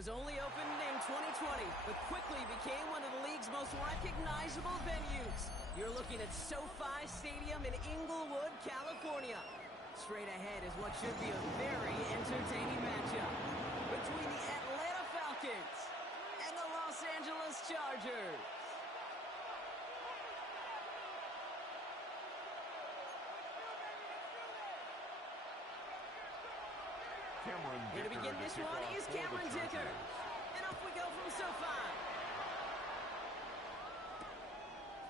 was only opened in 2020, but quickly became one of the league's most recognizable venues. You're looking at SoFi Stadium in Inglewood, California. Straight ahead is what should be a very entertaining matchup between the Atlanta Falcons and the Los Angeles Chargers. Here to begin this one is Cameron Dicker. And off we go from SoFi.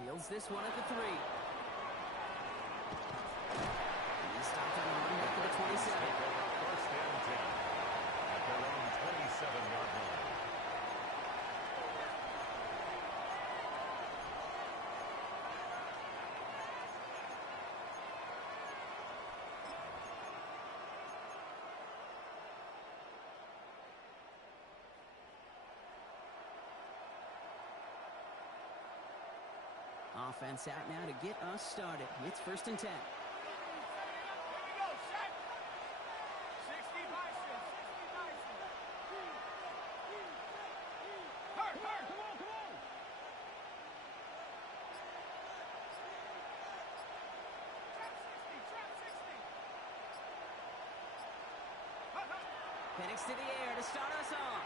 Fields this one at the 3. And he stopped on the run back to the 27. First and 10 at their own 27-yard line. Offense out now to get us started. It's first and 10. Here we go, set. 60 Bison, 60 Bison. Hurt, come on. Trap 60. Penix to the air to start us off.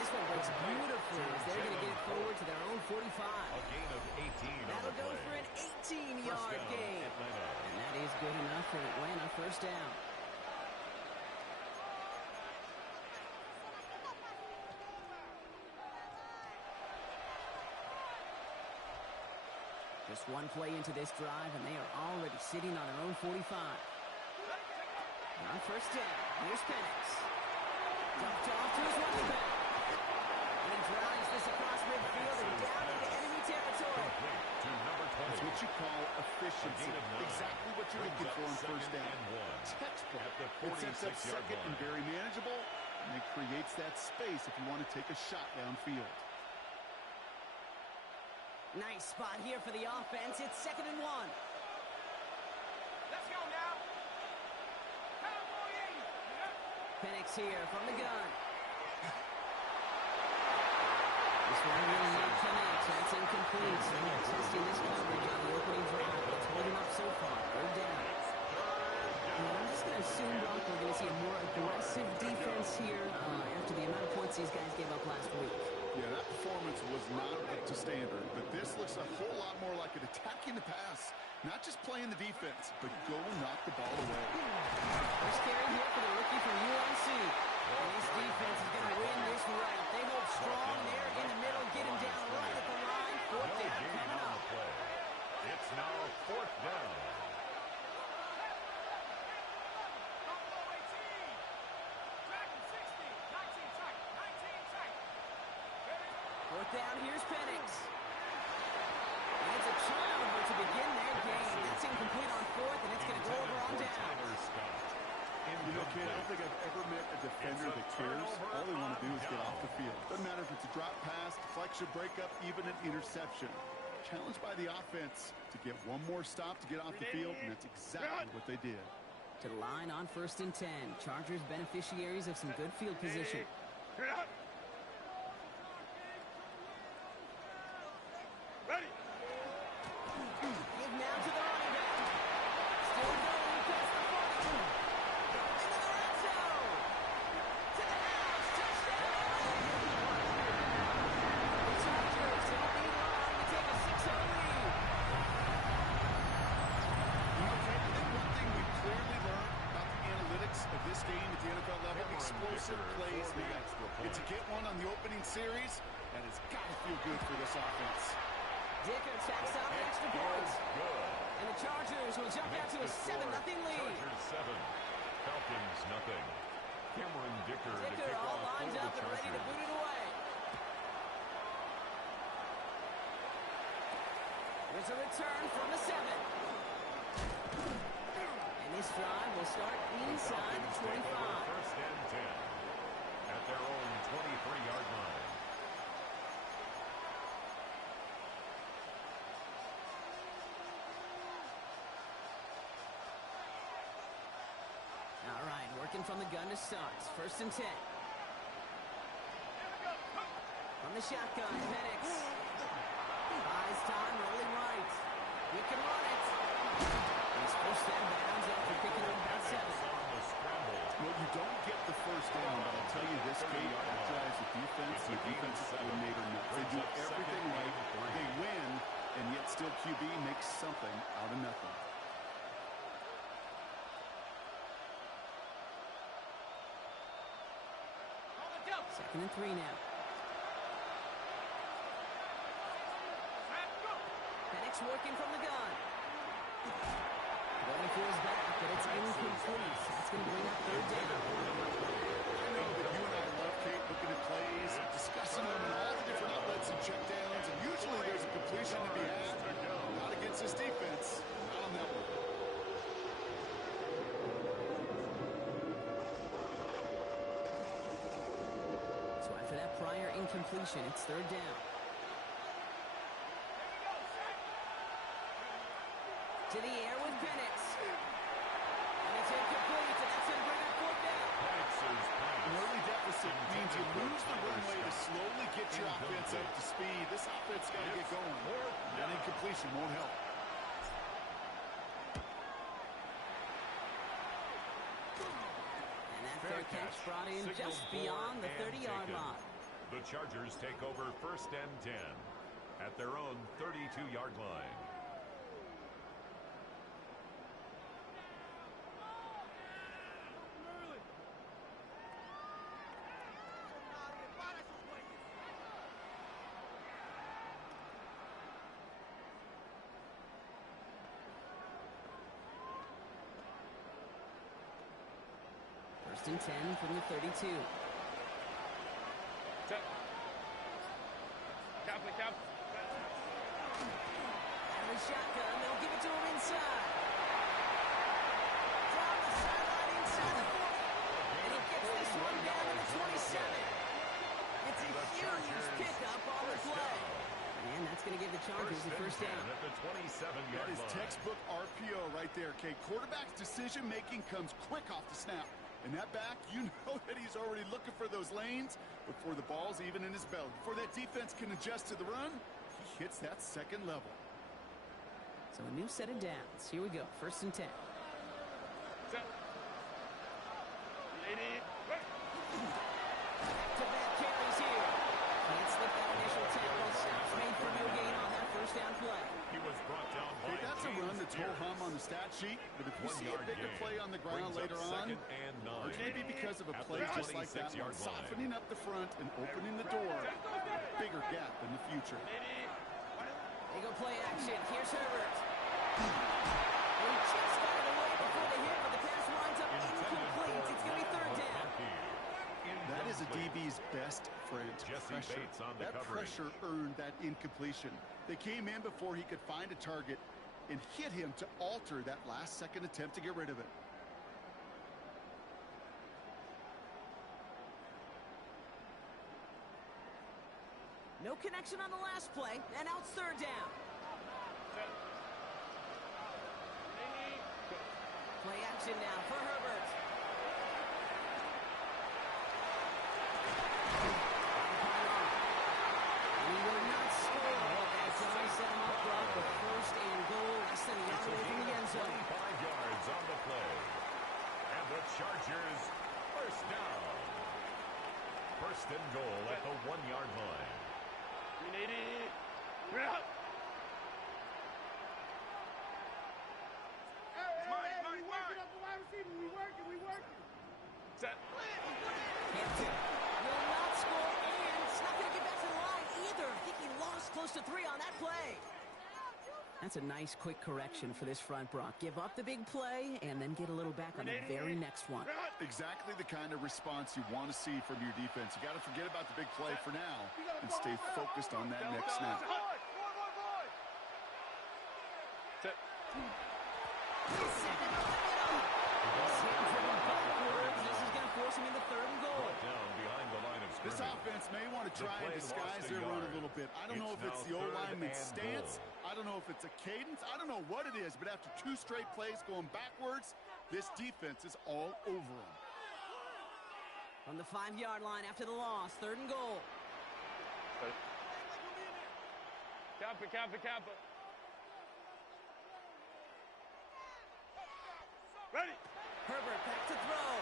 This one works beautifully as they're going to get it forward to their own 45. A gain of 18. That'll go for an 18-yard gain. And that is good enough for Atlanta first down. Just one play into this drive, and they are already sitting on their own 45. And on first down, here's Penix. Dumped off to his running back. And he drives this across midfield and down into enemy territory. To number 20. That's what you call efficiency. Exactly what you're looking for on first down. Textbook. It sets up second and very manageable, and it creates that space if you want to take a shot downfield. Nice spot here for the offense. It's second and 1. Let's go now. Cowboy 80. Penix here from the gun. This one really not connect. That's incomplete. So they're testing this coverage on the opening drive. It's holding up so far. Third down. And I'm just going to assume, Brock, we're going to see a more aggressive defense here after the amount of points these guys gave up last week. Yeah, that performance was not up to standard, but this looks a whole lot more like it attacking the pass. Not just playing the defense, but go knock the ball away. First carry here for the rookie from UNC. And this defense is going to win this round. They hold strong there in the middle, get him down right at the line. Fourth down coming up. It's now fourth down. Fourth down, here's Penix. And it's a turnover to begin their game. That's incomplete on fourth, and it's going to go over on down. You know, Ken, I don't think I've ever met a defender that cares. All they want to do is get off the field. Doesn't matter if it's a drop pass, deflection, breakup, even an interception. Challenged by the offense to get one more stop to get off the field, and that's exactly what they did. To the line on first and 10. Chargers beneficiaries of some good field position. Ready. Give now to the running back. Still going past the 40. Into the red zone. To the house. Touchdown. The Chargers don't need long to take a 6-0 lead. You know, Frank, one thing we've clearly learned about the analytics of this game at the NFL level, explosive plays made. It's a get one on the opening series, and it's got to feel good for this offense. Dicker tacks on the extra points. And the Chargers will jump out to a 7-0 lead. Chargers 7, Falcons nothing. Cameron Dicker to kick all off lined for the up and ready to boot Chargers. it away. There's a return from the 7. And this drive will start inside the 25. First and 10 at their own 23-yard line. working from the gun to start. First and 10. From the shotgun, Penix. Buys time, rolling right. He can run it. He's pushed them bounds after picking up about 7. Well, you don't get the first down, but I'll tell you this, Kate, that drives the defense and the defensive coordinator nuts. They do everything right. They win, and yet still QB makes something out of nothing. Second and 3 now. Penix working from the gun. Going for his back, but it's incomplete. That's going to bring up third down. I know that you and I love, Kate, looking at plays, discussing them in all the different outlets and checkdowns, and usually there's a completion to be had. Not against this defense. Not on that one. So after that prior incompletion, it's third down. To the air with Penix. And it's incomplete, and that's going to bring up fourth down. An early deficit means you lose the runway to slowly get your offense up to speed. This offense got to get going. That incompletion won't help. And that third catch brought in just beyond the 30-yard line. The Chargers take over first and 10 at their own 32-yard line. First and 10 from the 32. Cap. And the shotgun, they'll give it to him inside. Down the sideline inside the 40. And he gets this one down to the 27. It's a huge pickup on the play. And that's going to give the Chargers the first down. At the 27-yard That is line. textbook RPO right there, Kate. Quarterback's decision-making comes quick off the snap. And that back, you know that he's already looking for those lanes before the ball's even in his belly. Before that defense can adjust to the run, he hits that second level. So a new set of downs. Here we go. First and 10. Back-to-back carries here. Can't slip that initial tackle. Stops made for no gain on that first down play. He was brought down by Hey, that's a run that's ho-hum on the stat sheet, but if you see a bigger play on the ground later on, or maybe because of a play just like that one, softening up the front and opening the door, bigger gap in the future. They go play action. Here's Herbert. He just got it away before the hit, but the pass winds up incomplete. It's going to be third down. That is a DB's best friend, Jesse pressure. Bates on the That coverage. pressure earned that incompletion. They came in before he could find a target and hit him to alter that last-second attempt to get rid of it. No connection on the last play, and now it's third down. Play action now for Herbert. He will not score. As John set him up, brought the first and goal, less than a yard away from the end zone. 25 yards on the play. And the Chargers first down. First and goal at the 1-yard line. Hampton will not score, and it's not going to get back to the line either. I think he lost close to 3 on that play. That's a nice, quick correction for this front, Brock. Give up the big play and then get a little back on the very next one. Exactly the kind of response you want to see from your defense. You got to forget about the big play for now and stay focused on that next snap. This is going to force him into third and goal. Down behind the line of This scrimmage. offense may want to try and disguise their run a little bit. I don't know if it's the O-lineman's stance. I don't know if it's a cadence. I don't know what it is, but after 2 straight plays going backwards, this defense is all over them. From the 5-yard line after the loss, 3rd and goal. Cap it, cap it, cap it. Ready. Herbert back to throw.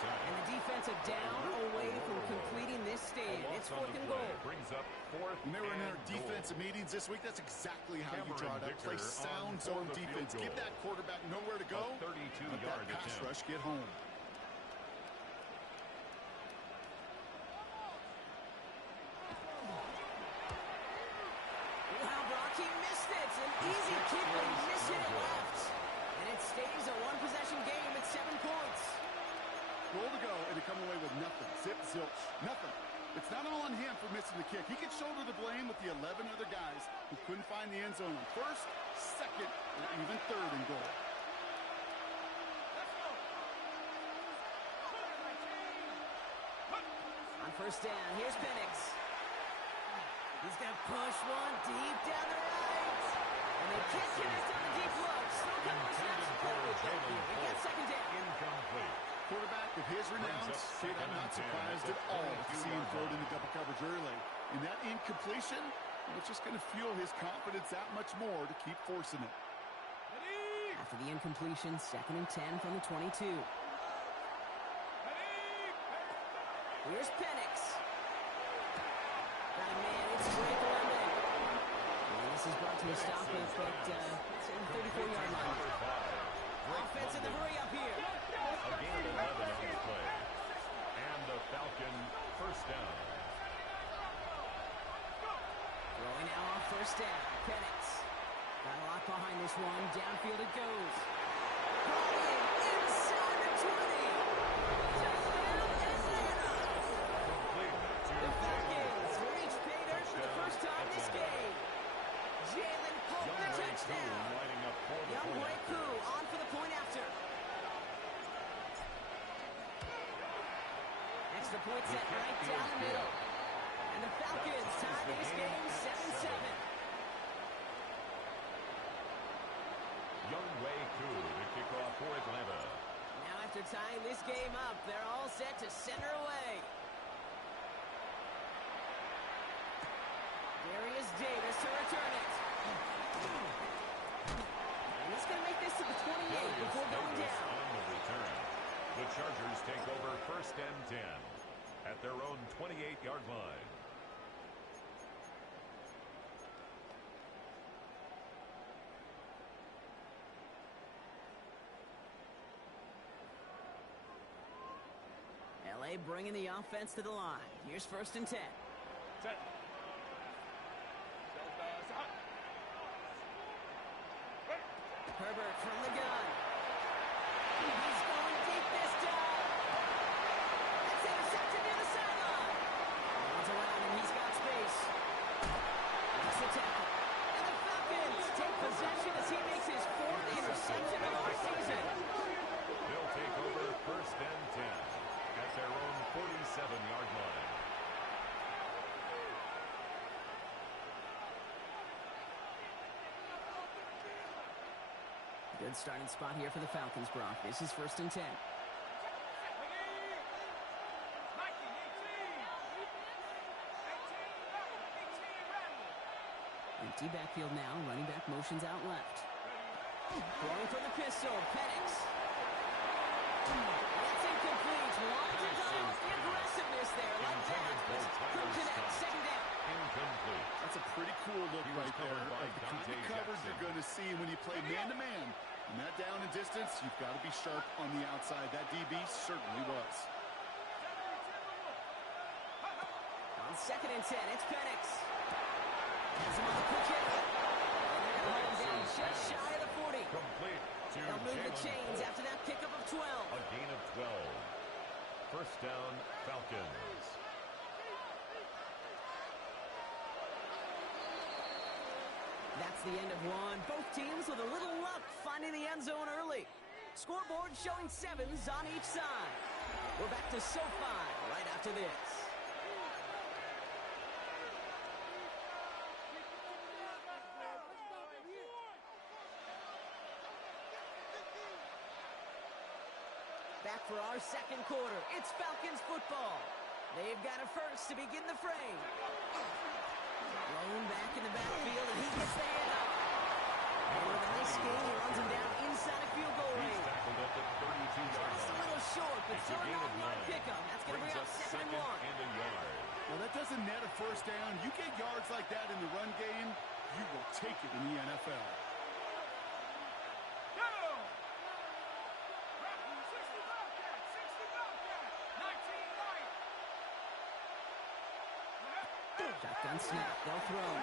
And the defensive down away from completing this stand. It's 4th and goal. Brings up 4th. When they were in their and defensive goal. meetings this week, that's exactly how you draw it up. Play Victor sound on zone for the defense. field Give goal. that quarterback nowhere to go. A 32-yard Let that pass attempt. rush get home. Wow, Brock, he missed it. An easy kick, but he missed it left. And it stays a one-possession game at 7 points. Goal to go, and to come away with nothing. Zip, zilch, nothing. It's not all on him for missing the kick. He can shoulder the blame with the 11 other guys who couldn't find the end zone on 1st, 2nd, or even 3rd and goal. On 1st down, here's Penix. He's going to push one deep down the right. And they can't connect on the deep look. Still got the reception play with them. They get 2nd down. Incomplete. Quarterback of his renown, kid, I'm not surprised at all to see him throw it into double coverage early. And that incompletion, it's just going to fuel his confidence that much more to keep forcing it. After the incompletion, 2nd and 10 from the 22. Here's Penix. Got a man, it's Drake London. And this is brought to a stop at it's in the 34-yard line. Offense in the hurry up here. A gain of 11 on the play. And the Falcon 1st down. Throwing now off 1st down. Penix. Got a lot behind this one. Downfield it goes. Brought in inside the 20. Touchdown Atlanta. The Falcons reach pay dirt for the first time this game. Jalen Pope the touchdown. Lining up for the Young point Wei after. Koo on for the point after. Extra point set right down the middle. And the Falcons tie this game 7-7. Young Wei Koo to kick off for Atlanta. Now after tying this game up, they're all set to center away. Darius Davis to return it. And he's going to make this to the 28 before going Davis down. on the return. The Chargers take over 1st and 10 at their own 28-yard line. LA bringing the offense to the line. Here's 1st and 10. Set. Herbert from the gun. He's going deep this time. That's intercepted near the sideline. Runs around and he's got space. That's the tackle. And the Falcons take possession as he makes his 4th interception of our season. They'll take over 1st and 10 at their own 47-yard line. Good starting spot here for the Falcons, Brock. This is 1st and 10. Empty backfield now. Running back motions out left. Throwing for the pistol. Penix. That's incomplete. Wanted to off the aggressiveness there. Like that. But couldn't connect. 2nd down. Incomplete. That's a pretty cool look He was right there. covered by Of the kind Dante of coverage Jackson. you're going to see when you play man-to-man. And that down and distance, you've got to be sharp on the outside. That DB certainly was. On 2nd and 10, it's Penix. Has him on the quick hit. And they're going to hold him down just shy of the 40. Complete to They'll move the Jalen chains Pope. after that pickup of 12. A gain of 12. 1st down, Falcons. That's the end of one. Both teams with a little luck finding the end zone early. Scoreboard showing 7s on each side. We're back to SoFi right after this. back for our second quarter. It's Falcons football. They've got a first to begin the frame. Blown back in the backfield, and he gets the handoff. And with a nice gain, he runs him down inside a field goal range. He's tackled at the 32-yard Just a line. little short, but It's still a a gain of 9-yard 9. pickup. That's going to bring up second and 1. and a yard. Well, that doesn't net a first down. You get yards like that in the run game, you will take it in the NFL. Shotgun snap. They'll throw.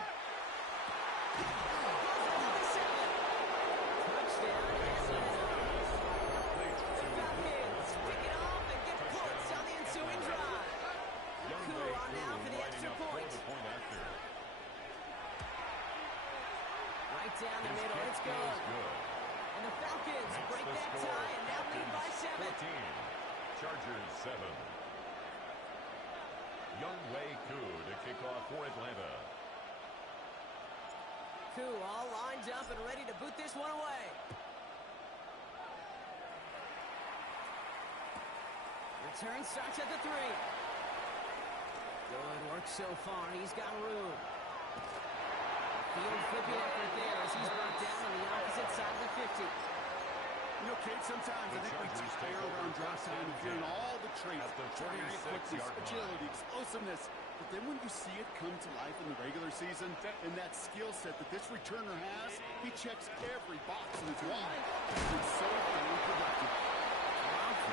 Touchdown. The Falcons pick it off and get points on the ensuing drive. Cool on now for the extra point. Right down the middle. It's good. And the Falcons break that tie and now lead by 7. 14. Chargers 7. Younghoe Koo to kick off for Atlanta. Koo all lined up and ready to boot this one away. Return starts at the 3. Good work so far. He's got room. Field flipping effort there as he's brought down on the opposite side of the 50. You know, Kate, sometimes I think we tire around drop time and hearing all the traits, quickness, 46-yard agility, explosiveness. But then when you see it come to life in the regular season and that skill set that this returner has, he checks every box in his wall. It's so damn productive.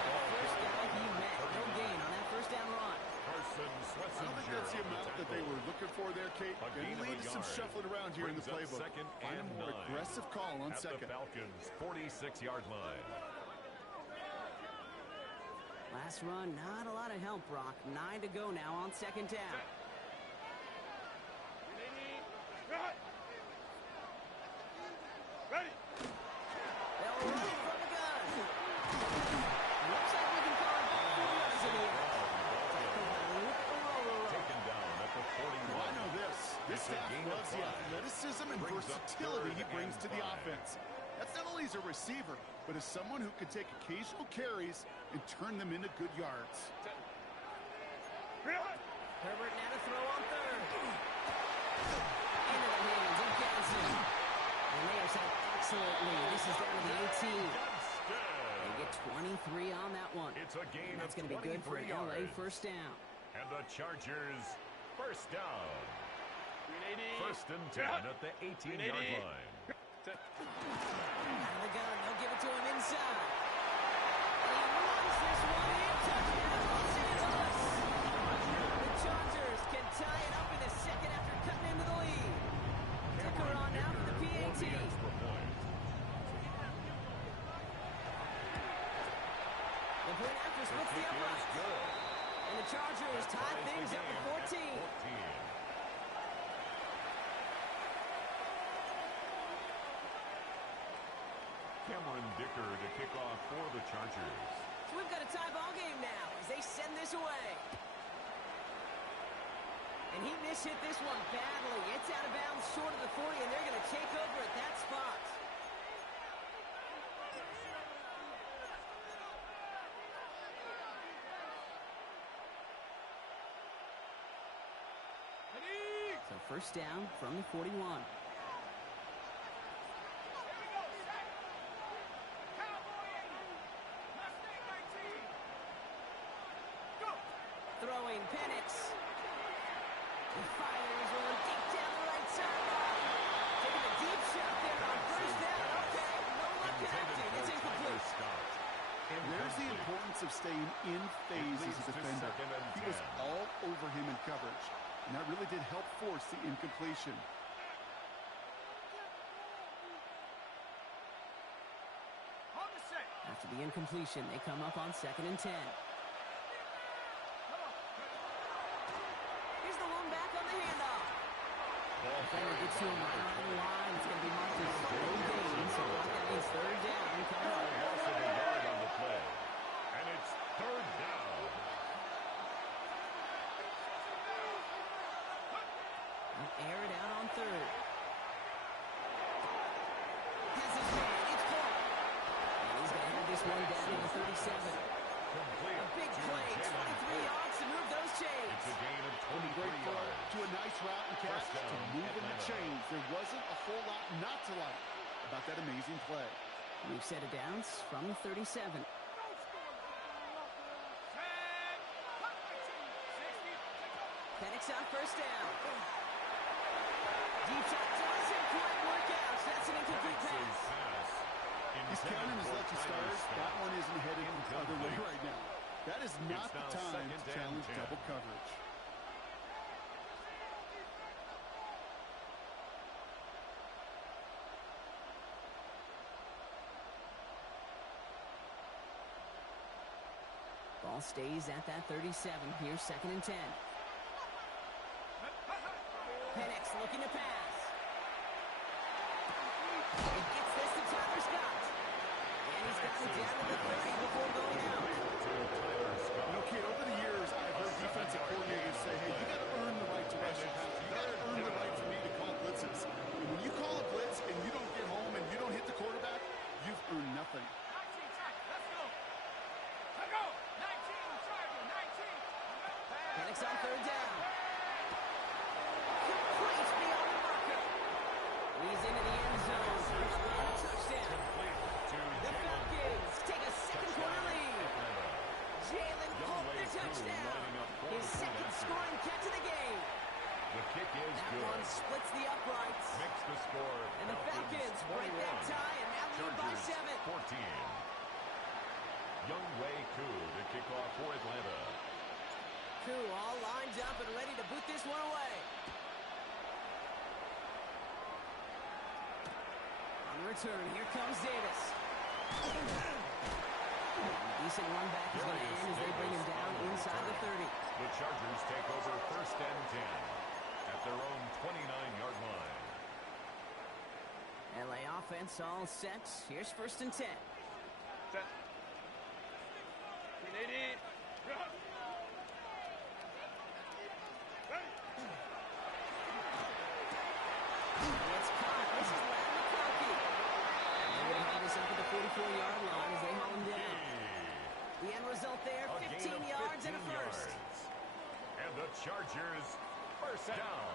First down he met. No gain on that first down run. Carson I don't think that's the amount that they were looking for there, Kate. Going to lead to some shuffling around here in the playbook. Find a more aggressive call on second. At the Falcons' 46-yard line. Last run, not a lot of help, Brock. 9 to go now on second down. Ready. They'll run it from the gun. Looks like we can call it back 4 yards in the air. Taken down at the 41. Well, I know this. This It's a staff gain of loves the 5. athleticism and Brings up versatility he third brings and to the 5. offense. That's not only as a receiver, but as someone who can take occasional carries and turn them into good yards. Herbert now to throw on third. Into the hands of Johnson. And they are set excellently. This is down to the 18. They get 23 on that one. It's a gain That's of going to be good for an 23 LA yards. first down. And the Chargers first down. 380. First and 10 at the 18-yard line. Out of the gun. They'll give it to him inside. And he runs this one in. Touchdown, Los Angeles. The Chargers can tie it up in the second after cutting into the lead. Tucker on now for the PAT. Extra point. The point after splits the upright. And the Chargers tie things up at 14. Cameron Dicker to kick off for the Chargers. So we've got a tie ball game now as they send this away. And he mishit this one badly. It's out of bounds short of the 40, and they're going to take over at that spot. So first down from the 41. Throwing Penix. He fires one deep down the right sideline. Taking a deep shot there on first down. Okay, no one connecting. It's incomplete. And there's the importance of staying in phase as a defender. He was all over him in coverage. And that really did help force the incompletion. After the incompletion, they come up on second and 10. Here's the one back on the handoff. Defender gets to him right on the line. It's going to be marked as no gain, so that means third down. Coming up. Loss of a yard on the play. And it's third down. Air it out on third. Has his man. It's caught. And he's going to have this one down to the 37. Complete A big to play, Jalen 23 Hurts. yards to move those chains. It's a gain of From a 23 great throw yards. to a nice route and catch First down, to move in the Atlanta. chains. There wasn't a whole lot not to like about that amazing play. We've set it down from the 37. Penix on first down. Deep shot doesn't quite work out. That's an incomplete Penix's pass. pass. He's counting his lucky stars. That one isn't headed the other way right now. That is not the now time second to and challenge 10. double coverage. Ball stays at that 37. Here's second and 10. Penix looking to pass. He gets this to Tyler Scott. And he's got it down to the 30 before going out. You know, kid, over the years, I've heard defensive coordinators say, hey, you got to earn the right to rush the pass. You got to earn the right for me to call blitzes. And when you call a blitz and you don't get home and you don't hit the quarterback, you've earned nothing. Penix on third down. Complete beyond the marker. He's into the end zone. First down, a touchdown. The Falcons take a second quarter lead. Jalen Hope the touchdown. His second scoring catch of the game. The kick is That good. one splits the uprights. Makes the score. And the Falcons break that tie and now lead by 7. 14. Young Wei Koo to kick off for Atlanta. Koo all lined up and ready to boot this one away. On the return, here comes Davis. Decent run back is going to end as they bring him down inside the 30. The Chargers take over first and 10 at their own 29-yard line. LA offense all set. Here's first and 10. Set. 380. It's caught. This is Larry McCarthy. They're going to have this up at the 44-yard line as they haul him down. The end result there, A gain 15 of yards and a 15 first. yards. And the Chargers first down.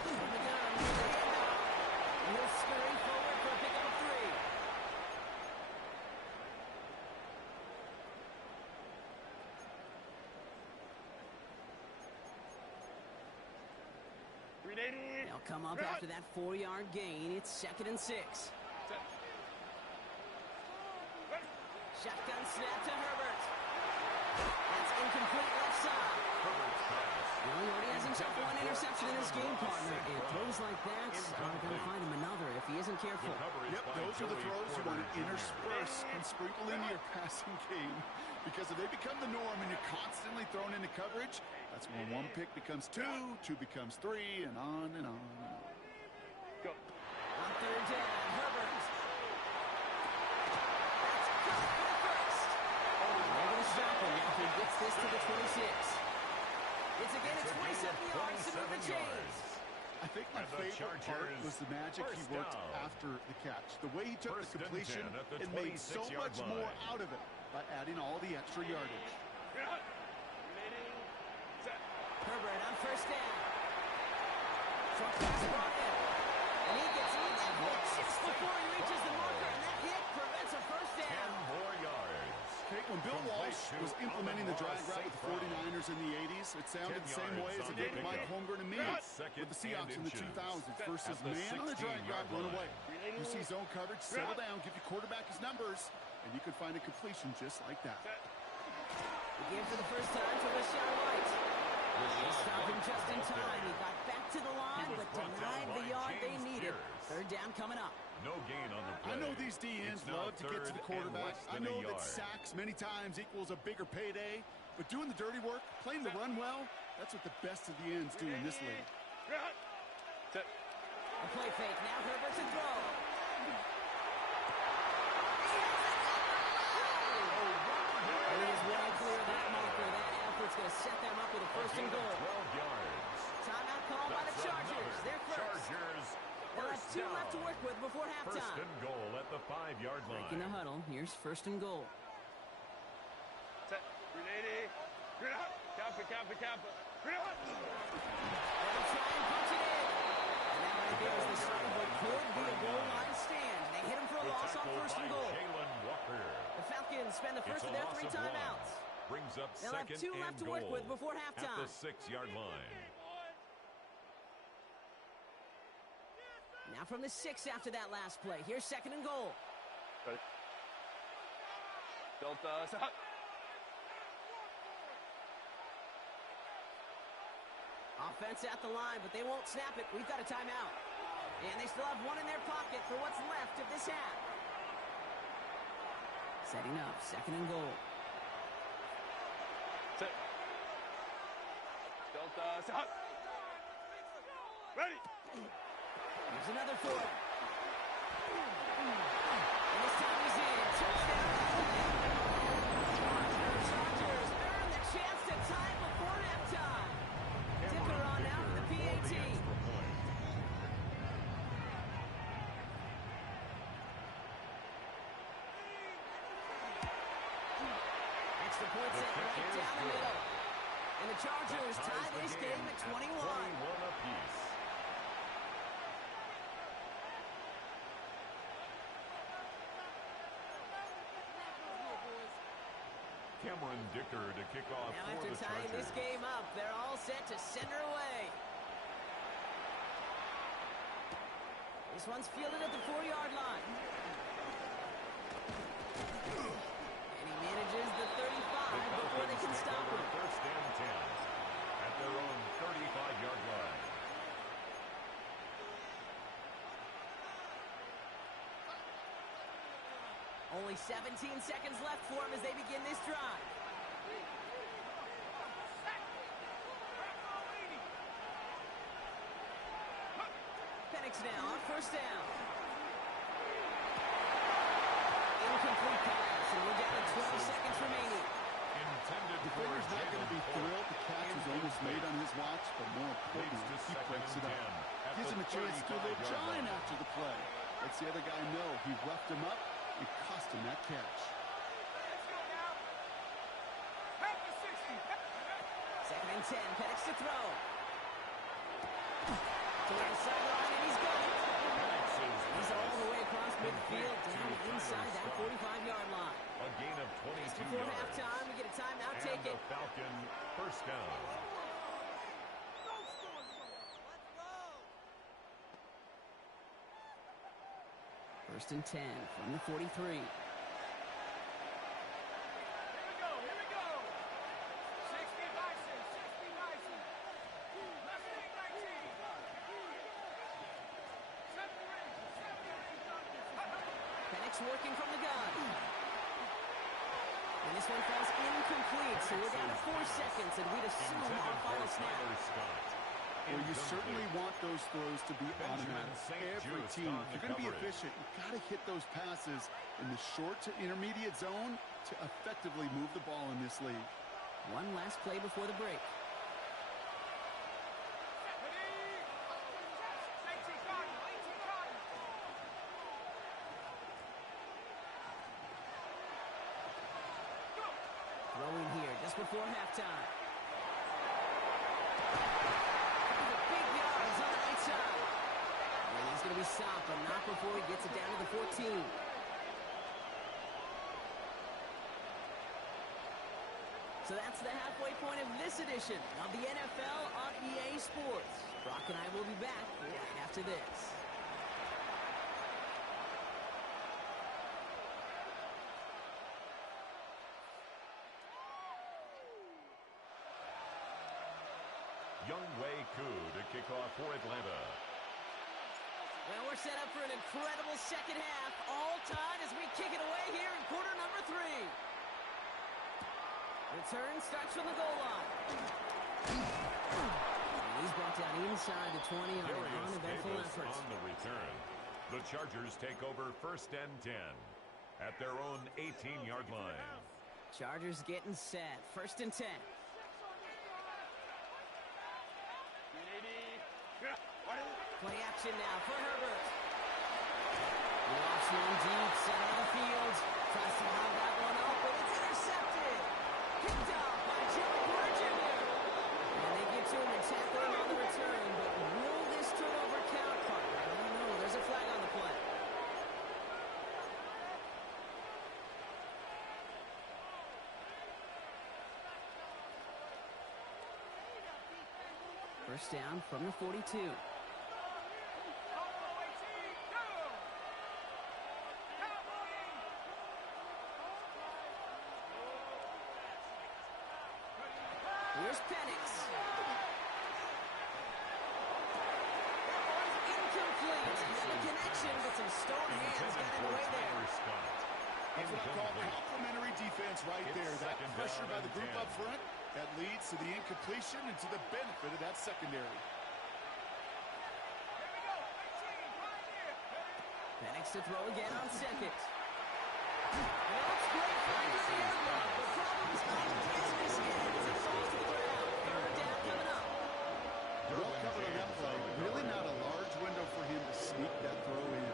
From the gun, here's the handoff. And he'll scurry forward for a pickup of 3. They'll come up after that 4-yard gain. It's second and 6. Shotgun snap to Herbert. That's incomplete left side. Herbert's pass. Well, he already has himself one interception in his game, partner. And throws like that are going to find him another if he isn't careful. The coverage Yep, by those are the Joey throws you want to Porter Jr. intersperse and sprinkle into your passing game. Because if they become the norm and you're constantly thrown into coverage, that's when one pick becomes 2, 2 becomes 3, and on and on and on. Go. On third down, Herbert. That's good for the first. They're going to stop him after he gets this to the 26. It's again at 27 yards to move the chains. I think my And the favorite part Chargers was the magic he first worked down. after the catch. The way he took First the and completion 10 at the and made so 26-yard much more line. out of it by adding all the extra yardage. Herbert on first down. Short pass brought in. And he gets in that hit just before he reaches the marker, and that hit prevents a first 10 down. more yards. Okay, when Bill Complete Walsh to was implementing the drag route with the Saquon. 49ers in the 80s, it sounded 10 the same way yards as it on did the to Mike pickup. Holmgren and me Second with the Seahawks in the and inches. 2000s versus At the man on the drag 16-yard route, run line. away. You see zone coverage, settle down, give your quarterback his numbers, and you can find a completion just like that. Again for the first time to Rashawn White. They stopped him just in time. He got back to the line, was but brought denied down the by yard they James needed. Pierce. Third down coming up. No gain on the play. I know these D ends It's now love to get to the third and quarterback. less I than a know that yard. sacks many times equals a bigger payday, but doing the dirty work, playing the run well, that's what the best of the ends do in this league. Set. A play fake. Now Herbert to throw. And he is well clear of that marker. That effort's going to set them up with a first and goal. 12 yards. Timeout called by the That's Chargers. another They're first. Chargers They'll have first 2 left to down. work with before First halftime. and goal at the 5-yard Breaking the line. huddle. Here's first and goal. Kappa, kappa, kappa. They'll try and punch it in. And that right there is the start of what could be a goal line stand. They hit him for a loss on first and goal. The Falcons spend the first of their 3 timeouts. Brings up They'll have 2 left to work with before halftime. At the 6-yard line. Now from the 6 after that last play. Here's second and goal. Ready. Delta, stop. Offense at the line, but they won't snap it. We've got a timeout. And they still have 1 in their pocket for what's left of this half. Setting up, second and goal. Set. Delta, stop. Ready. Here's another 4. And this time he's in. Touchdown. Chargers earn the chance to tie before halftime. Ticker on now for the PAT. Extra point set right down the middle. And the Chargers tie this game at 21. 21 apiece. Cameron Dicker to kick off Now for after the tying Chargers. this game up, they're all set to send her away. This one's fielded at the 4-yard line. And he manages the 35 before they can stop him. First and 10 at their own 35-yard line. Only 17 seconds left for him as they begin this drive. Penix now on first down. Incomplete pass, and we're down to 12 seconds remaining. Intended for Defender's not going to be thrilled. The catch was almost made on his watch, but more importantly, he breaks it up. Gives him a chance to do a little giant after the play. Lets the other guy know he roughed him up and cost him that catch. Second and 10, Penix to throw. To the sideline, and he's got it. He's all the way across midfield, down inside that 45-yard line. A gain of 22 Just before yards. halftime, we get a timeout, And take the it. Falcon first down. First and 10 from the 43. Penix working from the gun. And this one falls incomplete, so we're down to 4 seconds, and we'd assume our final snap. Well, you certainly want those throws to be automatic. Every team, if you're going to be efficient, you've got to hit those passes in the short to intermediate zone to effectively move the ball in this league. One last play before the break. Throwing here just before halftime. Big yards on the right side. And he's going to be stopped, but not before he gets it down to the 14. So that's the halfway point of this edition of the NFL on EA Sports. Brock and I will be back right after this. Youngwei Koo to kick off for Atlanta. Well, we're set up for an incredible second half. All tied as we kick it away here in quarter number 3. Return starts from the goal line. And he's brought down inside the 20 on an uneventful effort. On the return. The Chargers take over first and 10 at their own 18-yard line. Chargers getting set. First and 10. Play action now for Herbert. Walks one deep, center of the field. Tries to line that one up, but it's intercepted. Picked up by Joey. first down from the 42. Here's Penix. Incomplete. The connection, but some stone hands got in the way there. That's what I call complimentary defense right there. That pressure by the group up front, that leads to the incompletion and to the benefit of that secondary. Penix to throw again on second. That's great find for the air ball. The problem's on business again as it falls to the ground. Third down coming up. Well covered on that play. Really not a large window for him to sneak that throw in.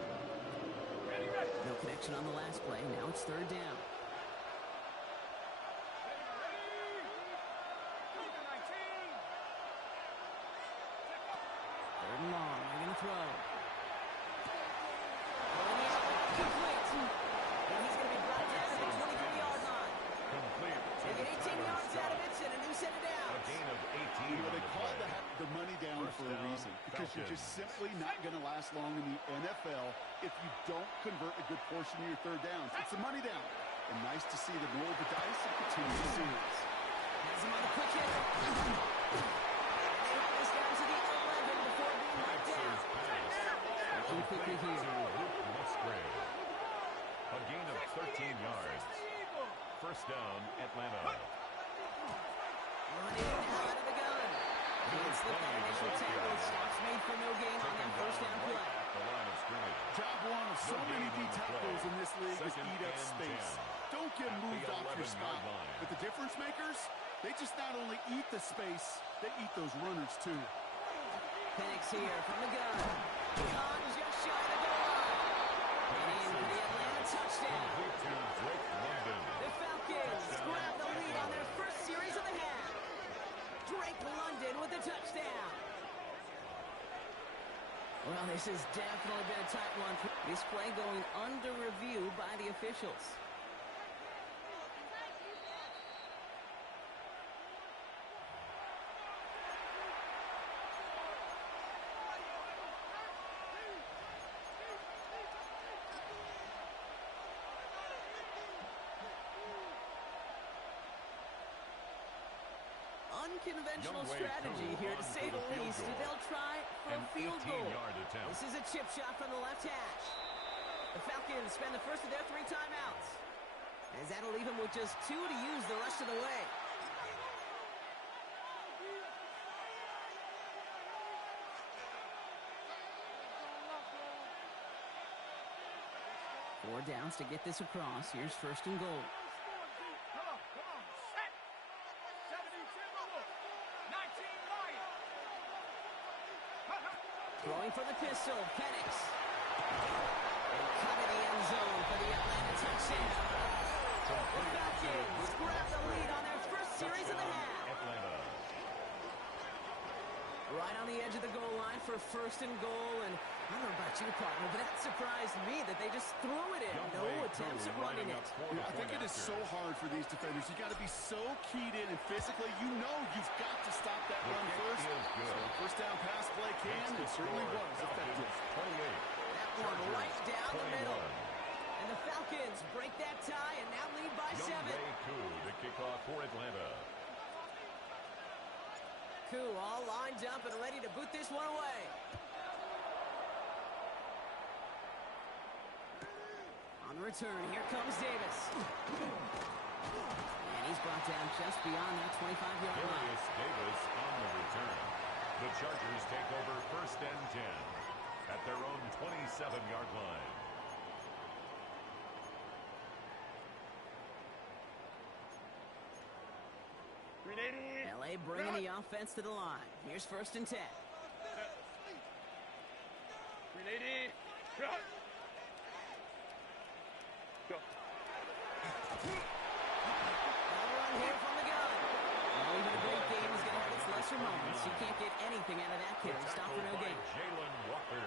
No connection on the last play. Now it's third down. Third and long. They're going to throw. Complete. And he's going to be brought down to the 23-yard line. Complete. They get 18 yards out of it and a new set of downs. A gain of 18. You know, they call the money down First for a down, reason. Because you're just simply not going to last long in the NFL if you don't convert a good portion of your third downs. It's a money down. And nice to see them roll the dice and continue the series. Has him on the quick hit. And they hold this down to the 11 before being knocked down. Working quickly here. Musgrave. A gain of 13 yards. First down, Atlanta. Running now out of the gun. Can't slip that initial tackle. Stops made for no gain on that first down play. The line of scrimmage. Job one of so many D tackles in this league is eat up space. Don't get moved off your spot. But the difference makers, they just not only eat the space, they eat those runners too. Penix here from the gun. Con just shy of the goal line. And in for the Atlanta touchdown. Complete to Drake London. The Falcons grab the lead on their first series of the half. Drake London with the touchdown. Well, this has definitely been a tight one. This play going under review by the officials. Unconventional strategy here, to say the least. They'll try for a field goal. This is a chip shot from the left hash. The Falcons spend the first of their 3 timeouts, as that'll leave them with just 2 to use the rest of the way. Four downs to get this across. Here's first and goal. Throwing for the pistol, Penix. And cut in the end zone for the Atlanta touchdown. The Falcons grab the lead on their first series of the half. Atlanta. Right on the edge of the goal line for first and goal. And I don't know about you, partner, but that surprised me that they just threw it in. No attempts at running it. Yeah, I think it is so hard for these defenders. You got to be so keyed in and physically, you know you've got to stop that run first. So first down pass play can, it certainly was effective. 28. That one right down the middle. And the Falcons break that tie and now lead by 7. The kickoff for Atlanta. Koo all lined up and ready to boot this one away. On the return, here comes Davis. And he's brought down just beyond that 25-yard line. Darius Davis on the return. The Chargers take over first and 10 at their own 27-yard line. LA bringing the offense to the line. Here's first and 10. Go. Run here from the gun. Well, even a great game is going to have its lesser moments. You can't get anything out of that carry. Stop for no gain.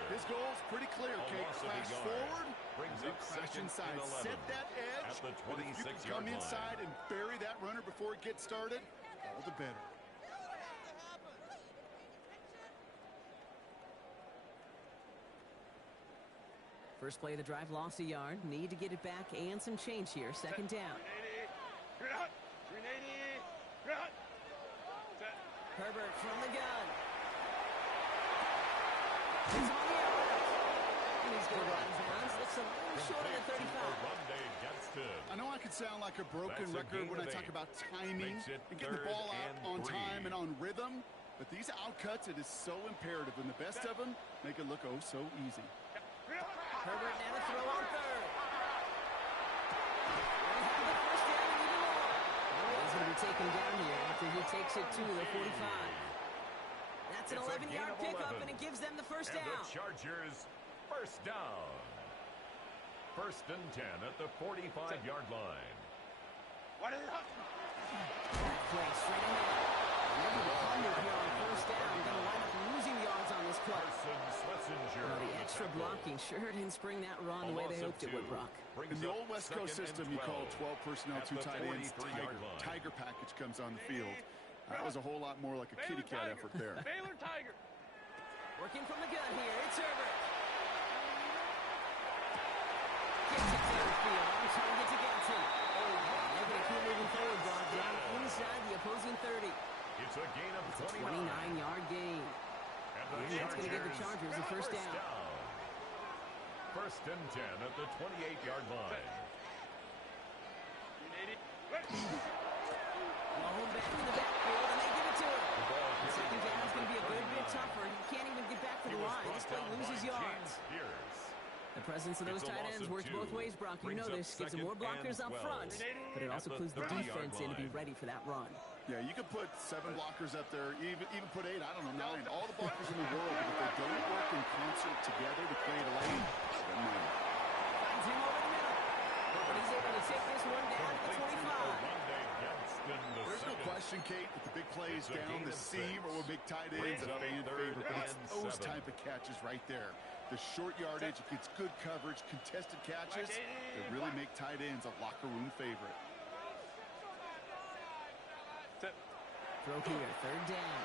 His goal is pretty clear, Kate. Flash forward, brings up crash inside. Set that edge. At the But if you can 26-yard come line. inside and bury that runner before it gets started, all the better. First play of the drive, lost a yard. Need to get it back and some change here. Second down. 380. Set. Herbert from the gun. He's on the outside. And he's going to run bounds. Looks a little short of the 35. I know I could sound like a broken record when I talk about timing and getting the ball out on time and on rhythm, but these outcuts, it is so imperative, and the best of them make it look oh so easy. Herbert now to throw on third. They have the first down and even more. He's going to be taken down here after he takes it to the 45. That's an 11-yard pickup, and it gives them the first down. The Chargers, first down. First and 10 at the 45-yard line. What is up? That play straight ahead. Maybe the Thunder here on first down. Going to wind up losing yards on this play. Well, the extra blocking sure didn't spring that run the way they hoped it would, Brock. In the old West Coast system, you call 12 personnel, 2 tight ends, Tiger package comes on the field. That was a whole lot more like a kitty cat effort there. Baylor Tiger. Working from the gun here. It's Herbert. Gets it downfield. On target to Gadsden. They're going to keep moving forward, Brock. Down inside the opposing 30. It's a gain of 29-yard gain. And that's going to give the Chargers a first down. First and 10 at the 28-yard line. Home back in the backfield, and they give it to him. The second down is going to be a good bit tougher. He can't even get back to the line. This play loses yards. The presence of those tight ends works both ways, Brock. You know this. Gives them more blockers up front, but it also clues the defense in to be ready for that run. Yeah, you could put 7 blockers up there, even put 8, I don't know, 9. All the blockers in the world, but if they don't work in concert together to create a lane, it doesn't matter. Finds him over the middle. But he's able to take this one down at the 25. There's no question, Kate, that the big plays down the seam or with big tight ends, a fan favorite, but it's those type of catches right there. The short yardage, it gets good coverage, contested catches that really make tight ends a locker room favorite. Throw here, third down.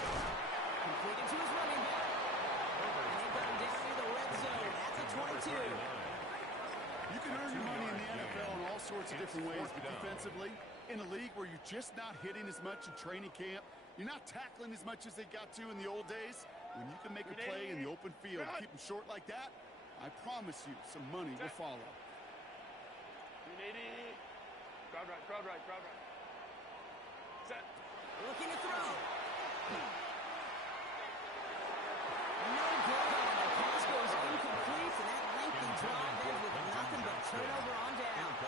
Completed to his running back. And they got him down near the red zone at the 22. You can earn your money in the NFL in all sorts of different ways, but defensively, in a league where you're just not hitting as much in training camp, you're not tackling as much as they got to in the old days, when you can make a play in the open field and keep them short like that, I promise you some money will follow. 380. Crowd right. Set. Looking to throw. No good. The pass goes incomplete, and that lengthy drive ends with nothing but turnover on downs.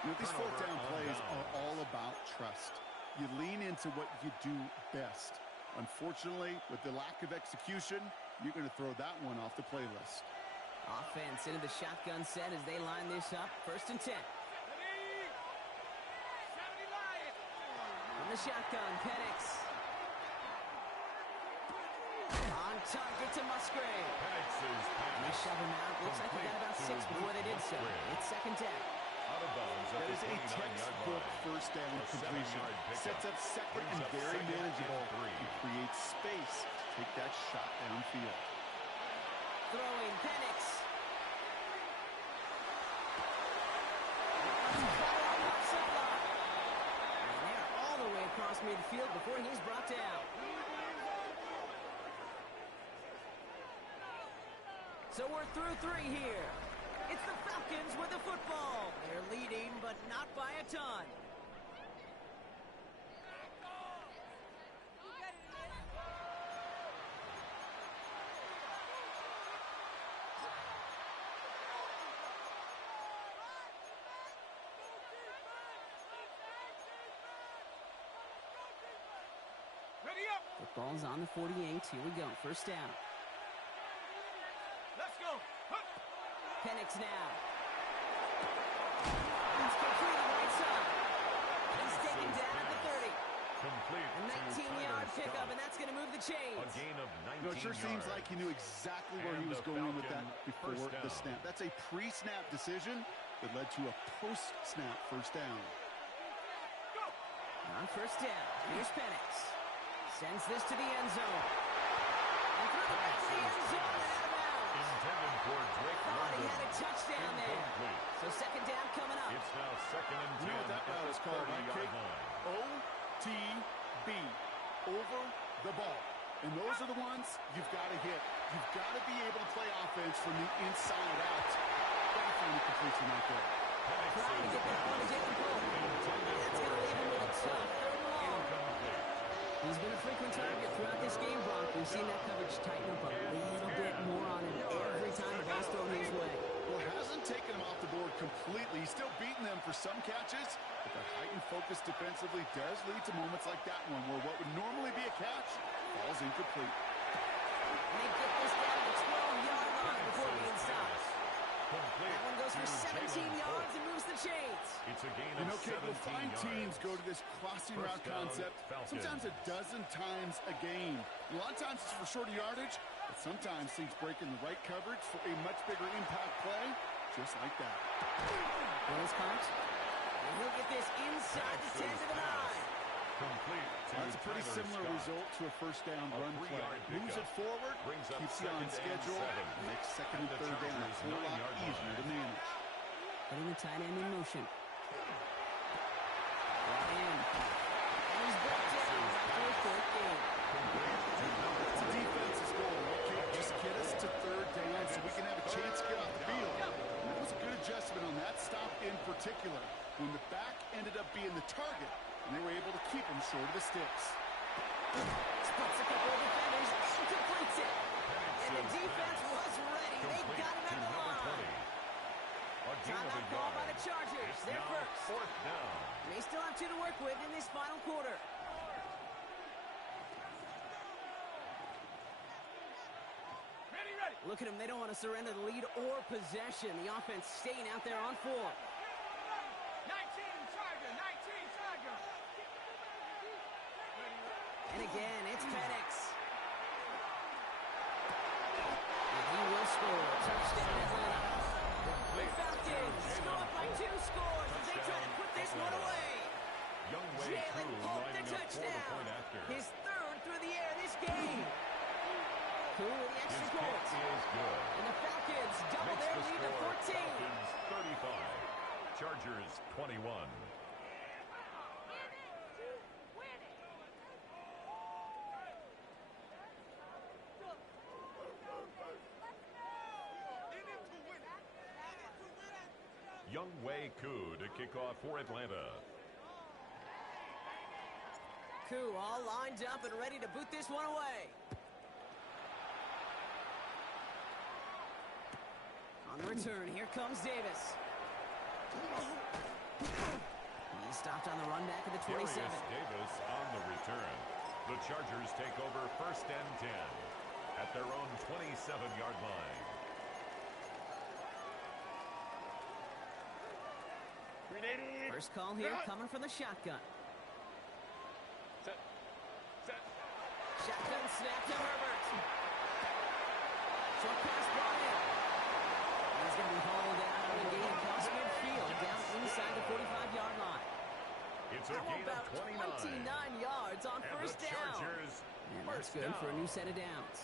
You know, these fourth down plays are all about trust. You lean into what you do best. Unfortunately, with the lack of execution, you're going to throw that one off the playlist. Offense into the shotgun set as they line this up. First and 10. From the shotgun, Penix. On target to Musgrave. They shove him out. Looks like they got about 6 before they did so. It's second down. That is a textbook first down completion. Sets up second and very manageable and creates space to take that shot downfield. Throwing Penix. And they're all the way across midfield before he's brought down. So we're through 3 here. It's the Falcons with the football. They're leading, but not by a ton. Ready up. Football's on the 48. Here we go. First down. Let's go. Hup. Penix now. He's completed right side. He's taken down at the 30. Complete. A 19-yard pickup, and that's going to move the chains. A gain of 19 You know, it sure seems like he knew exactly where he was going with that before the snap. That's a pre-snap decision that led to a post-snap first down. Go. On first down, here's Penix. Sends this to the end zone. And through the back of the end zone and out of bounds. Intended for second down coming up. It's now second and 10 You know what that route is called, right, Kate? OTB, over the ball. And those are the ones you've got to hit. You've got to be able to play offense from the inside out. Got to find a completion right there. Trying to get that one to Jacob Cole. That's going to leave him with a tough third and long. He's been a frequent target throughout this game, Bronk. We've seen that coverage tighten up a little bit more on him every time the ball's thrown his way. Well, hasn't taken him off the board completely. He's still beating them for some catches, but that heightened focus defensively does lead to moments like that one where what would normally be a catch falls incomplete. And they get this down to the 12-yard line before being stopped. That one goes for 17 yards and moves the chains. It's a gain You know, of Kate, 17 we'll find yards. teams go to this crossing First route down, concept Falcons. sometimes a dozen times a game. A lot of times it's for shorter yardage, but sometimes things break in the right coverage for a much bigger impact play, just like that. Bill's caught. And he'll get this inside the 10 to the 9. Complete to That's a pretty Tyler similar Scott. result to a first down A run play. 3-yard Moves pickup. it forward, Brings up keeps you on second and schedule, 7. makes second and The third down a Chargers' whole lot 9-yard easier to line. manage. Putting the tight end in motion. Brought in. And he's brought down after a fourth game. It's a defense's goal, okay? Just get us to third down so we can have a chance to get off the field. And that was a good adjustment on that stop in particular, when the back ended up being the target, and they were able to keep him short of the sticks. Spots a couple of defenders and completes it. And the defense was ready. They got it on the line. Timeout call by the Chargers. It's They're now first. fourth down. They still have 2 to work with in this final quarter. Ready, ready. Look at them. They don't want to surrender the lead or possession. The offense staying out there on 4. 19 Tiger, 19 Tiger. And again, it's Penix. And he will score. Touchdown, Atlanta. The Falcons go up by 2 scores as they try to put this one away. Young Wei Jalen Koo Polk the lining up for the touchdown. point after. His 3rd through the air this game. Koo with the His extra kick point. is good. And the Falcons double Makes their the lead to score 14. Falcons 35. Chargers 21. Young Wei Koo to kick off for Atlanta. Koo all lined up and ready to boot this one away. On the return, here comes Davis. He's stopped on the run back at the 27. Darius Davis on the return. The Chargers take over first and 10 at their own 27-yard line. Grenade. First call here coming from the shotgun. Set. Set. Shotgun snap to Herbert. Short pass brought in. He's going to be hauled out of the game across midfield down inside the 45-yard line. It's a How gain about of 29. 29 yards on And first the down? Chargers And that's first good for a down. new set of downs.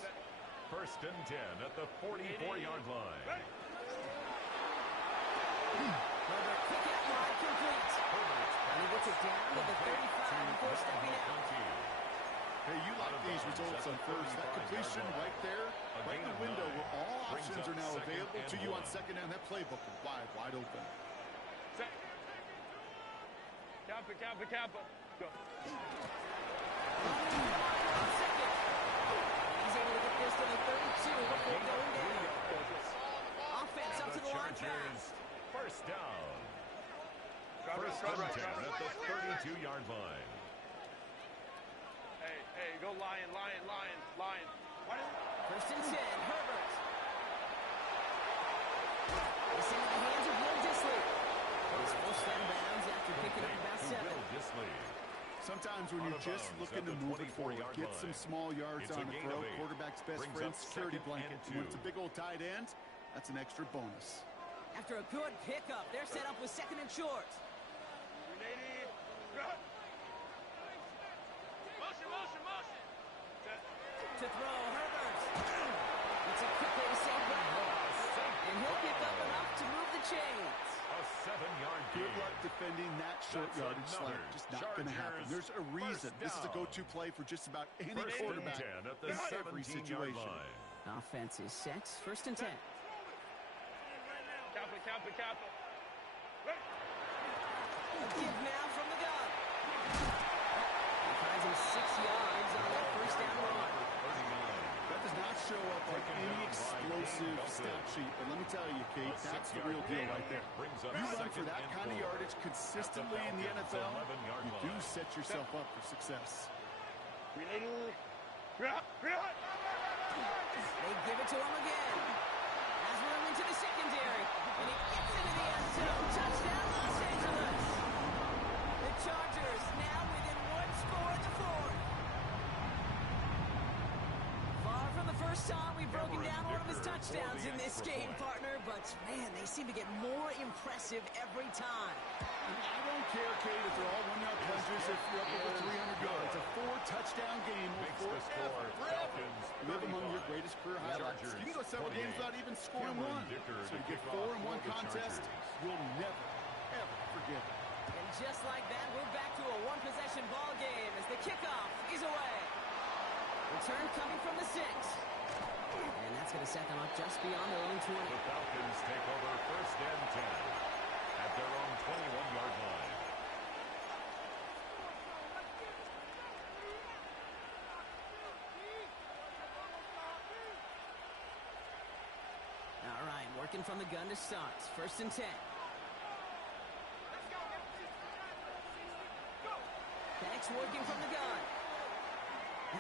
First and 10 at the 44-yard line. Ready. Herbert, kick out wide, complete. Herbert And he gets it down to the 35 before stepping out. Hey, you like these results on first. That completion right there, right in the window where all options are now available to you on second down. That playbook is wide, wide open. Set. Kappa, Kappa, Kappa. Go. On second. He's able to get this to the 32 before going down. Offense up to the line pass. Chargers first down. Crowd First right, and 10 crowd right. at the 32-yard line. Hey, hey, go Lion, Lion, Lion, Lion. What is it? First and 10, Herbert. It's into the hands of Will Disley. He's forced out of bounds after picking up about 7. Will Disley. Sometimes when you're just looking to move it forward, get some small yards It's a on the gain throw, of 8. quarterback's best Brings friend, up security second blanket. and When it's a 2. big old tight end, that's an extra bonus. After a good pickup, they're set up with second and short. Grenade. Run. Motion, motion, motion. Set. To throw, Herbert. It's a quick way to save ground. And he'll pick up enough to move the chains. A defending that short That's yardage slot. another. Just not going to happen. There's a reason. First This is a down. go-to play for just about any First and quarterback 10 at the in every 17-yard situation. line. Offense is set. First and 10. Count it. Give now from the gun. He finds him 6 yards on that first down run. That does not show up like any explosive stat sheet, but let me tell you, Kate, that's the real deal right there. You run for that kind of yardage consistently in the NFL, you do set yourself up for success. They give it to him again. Has room into the secondary, and he gets into the end zone. Touchdown, Los Angeles. The Chargers now within one score in the fourth. Far from the first time we've broken down one of his touchdowns in this game, partner, but man, they seem to get more impressive every time. I don't care, Kate, if they're all one-yard plungers, if you're up over 300 yards. A 4-touchdown game will forever live among your greatest career highlights. You can go several games without even scoring one. So you get 4 in one contest, you'll never, ever forget it. And just like that, we're back to a one-possession ball game as the kickoff is away. Return coming from the 6. And that's going to set them up just beyond their own 20. The Falcons take over first and 10 at their own 21-yard line. All right, working from the gun to start. First and 10. Penix working from the gun.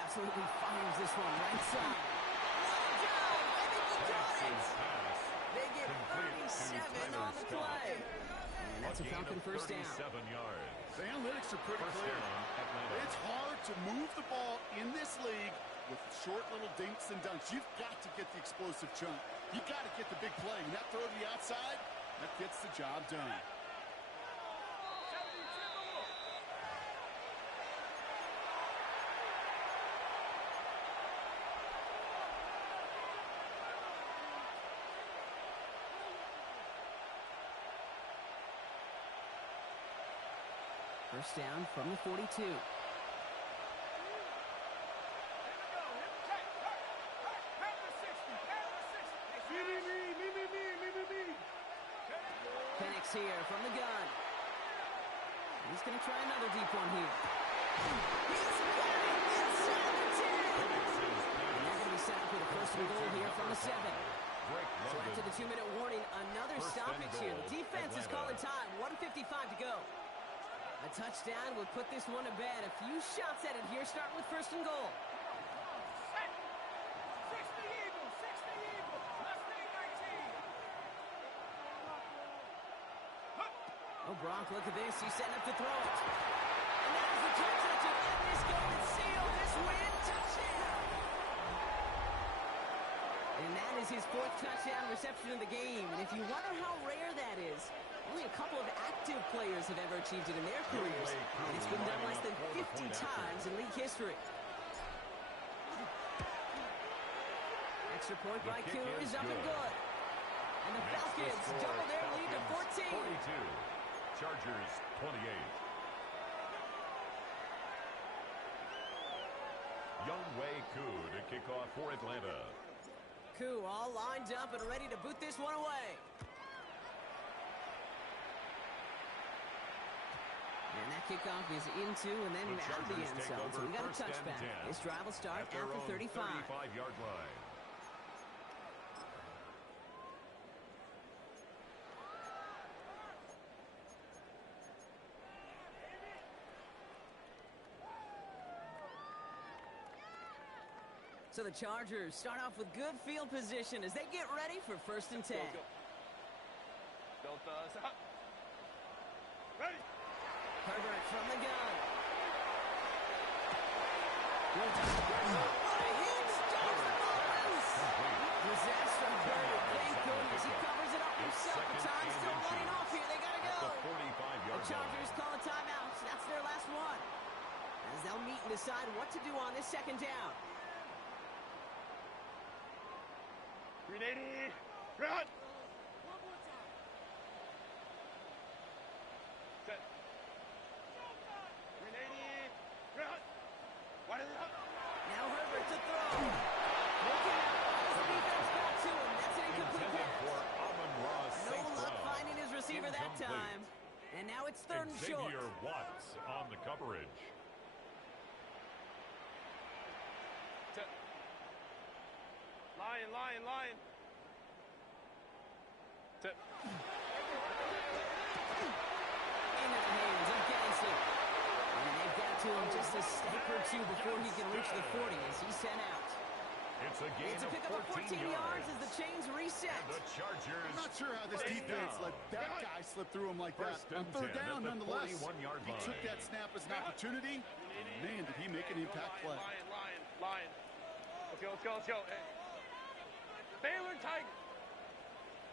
Absolutely fires this one right side. What a drive! I think he got it! They get 37 on the play. And that's a Falcon first down. 37 yards. The analytics are pretty clear. It's hard to move the ball in this league with short little dinks and dunks. You've got to get the explosive chunk. You've got to get the big play. And that throw to the outside, that gets the job done. First down from the 42. Penix here from the gun. He's going to try another deep one here. He's got it inside the 10. And they're going to be set up with a first and goal here from the 7. So after the 2-minute warning, another stoppage here. The defense is calling time. 1:55 to go. A touchdown would put this one to bed. A few shots at it here, starting with first and goal. Oh, Brock, look at this. He's setting up to throw it. And that is the touchdown to end this game and seal this win. Touchdown! And that is his 4th touchdown reception of the game. And if you wonder how rare that is, only a couple of active players have ever achieved it in their careers. And it's been done less than 50 times in league history. Extra point by Kuhn is up and good. And the Falcons double their lead to 14. 42. Chargers 28. Younghoe Koo to kick off for Atlanta. Koo all lined up and ready to boot this one away. And that kickoff is into and then out of the end zone. So we got a touchback. This drive will start at the 35. 35-yard line. So the Chargers start off with good field position as they get ready for first and 10. Don't stop. Ready. Herbert from the gun. What a huge start for Mullins. Possess from Herbert. Thank goodness. He covers it up himself. The time's still running off here. They got to go. The Chargers call a timeout. That's their last one. As they'll meet and decide what to do on this second down. 380. Run. Set. And now it's third and short. Xavier Watts on the coverage. Lion, lion, lion. Tip. Into the hands of Gansey. And they've got to him just a step or two before he can reach the 40 as he's sent out. It's a gain It's a of pickup of 14 yards as the chains reset. The Chargers. I'm not sure how this defense let that guy slip through him like that. On third down, nonetheless. He took that snap as an opportunity. And man, did he make an impact play. Lion, lion, lion. Let's go, let's go, let's go. Hey. Baylor Tiger.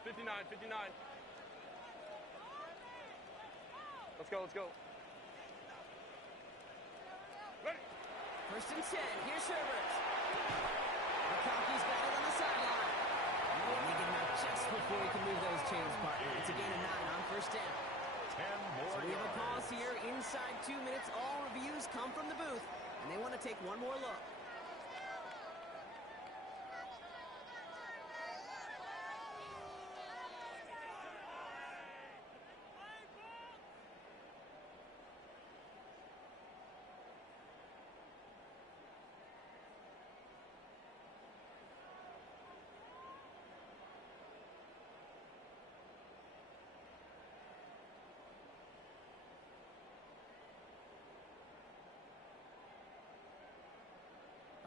59, 59. Let's go, let's go. Ready. First and 10. Here's Herbert. McConkey's got it on the sideline. And they get him out just before he can move those chains, partner. It's a gain of 9 on first down. 10 more So we have a pause yards. here. Inside 2 minutes, all reviews come from the booth. And they want to take one more look.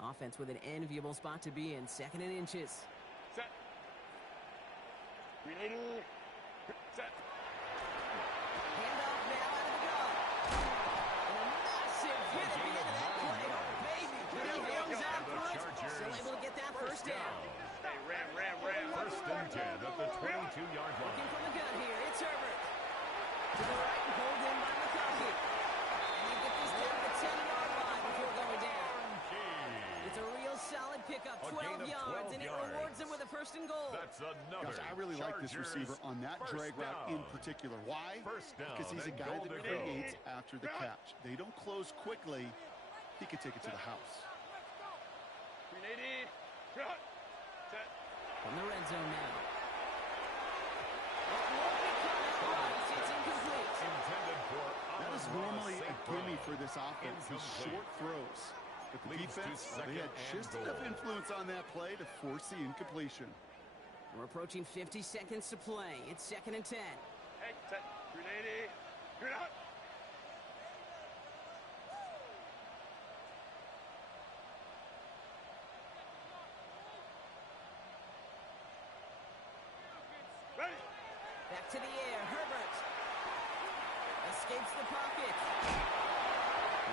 Offense with an enviable spot to be in. Second and inches. Set. Ready. Set. Handoff now out of the gun. And a massive hit at the end of that play. Oh, baby. But he hangs out through it. Still able to get that first down. Hey, ram. First and 10 at the 22-yard Looking line. from the gun here. It's Herbert. To the right and pulled in by McConkey. And they get this down to the 10-yard line before going down. It's a real solid pickup, A 12 gain of yards, 12 and it yards. rewards them with a first and goal. That's another. Gosh, I really like this Chargers receiver on that first drag route down. in particular. Why? First down Because he's a and guy goal that to go. creates after the catch. They don't close quickly. He could take it to the house. 380. Cut. Set. From the red zone now. It's incomplete. Intended for That is Amon-Ra normally a St. Brown. gimme for this offense. These Incomplete. short throws. But the Leads to defense, they second had and just goal. enough influence on that play to force the incompletion. We're approaching 50 seconds to play. It's second and 10. Hey, set. 380. You're not. Ready. Back to the air. Herbert escapes the pocket.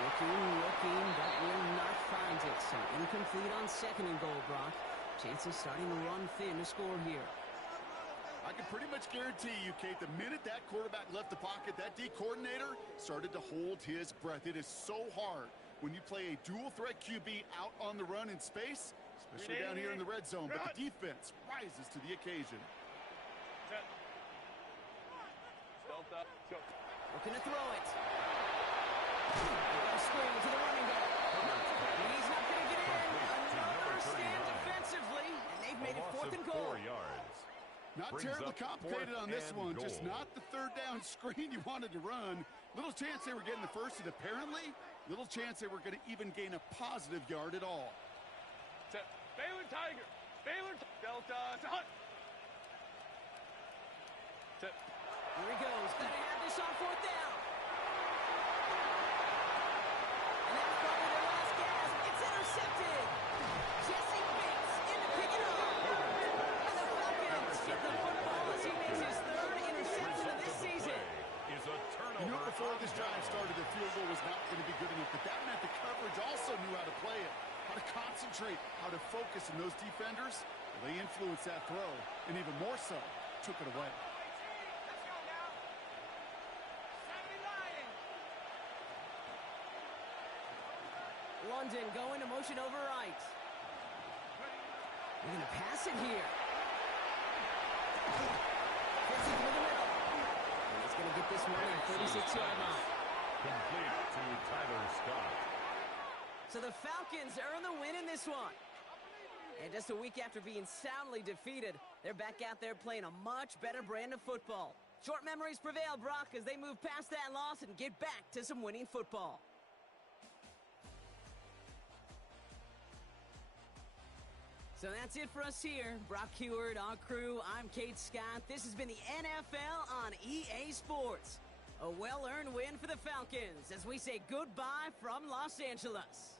Looking, but will not find it. So incomplete on second and goal, Brock. Chances starting to run thin to score here. I can pretty much guarantee you, Kate, the minute that quarterback left the pocket, that D coordinator started to hold his breath. It is so hard when you play a dual threat QB out on the run in space, especially down here in the red zone. But the defense rises to the occasion. Set. Stealth up. Let's go. Looking to throw it. Screen to the running back. He's not going to get in. Another stand defensively, and they've made it fourth and goal. 4 yards. Not Brings terribly up complicated fourth on this and one. Just goal. not the third down screen you wanted to run. Little chance they were getting the first, and apparently, little chance they were going to even gain a positive yard at all. Set. Baylor Tiger. Baylor Delta. Hut. Set. Here he goes. Gonna have this on fourth down. And that's probably their last gasp. It's intercepted. Jesse Bates in to pick it up. And the Falcons get the football as he makes his third interception of this season. Is a turnover. You know, before this drive started, the field goal was not going to be good enough, but that meant the coverage also knew how to play it, how to concentrate, how to focus, and those defenders, they influenced that throw, and even more so, took it away. London going to motion over right. They're going to pass it here. Fits it through the middle. And he's going to get this one in 36-yard line. Complete to Tyler Scott. So the Falcons earn the win in this one. And just a week after being soundly defeated, they're back out there playing a much better brand of football. Short memories prevail, Brock, as they move past that loss and get back to some winning football. So that's it for us here. Brock Heward, our crew, I'm Kate Scott. This has been the NFL on EA Sports. A well-earned win for the Falcons as we say goodbye from Los Angeles.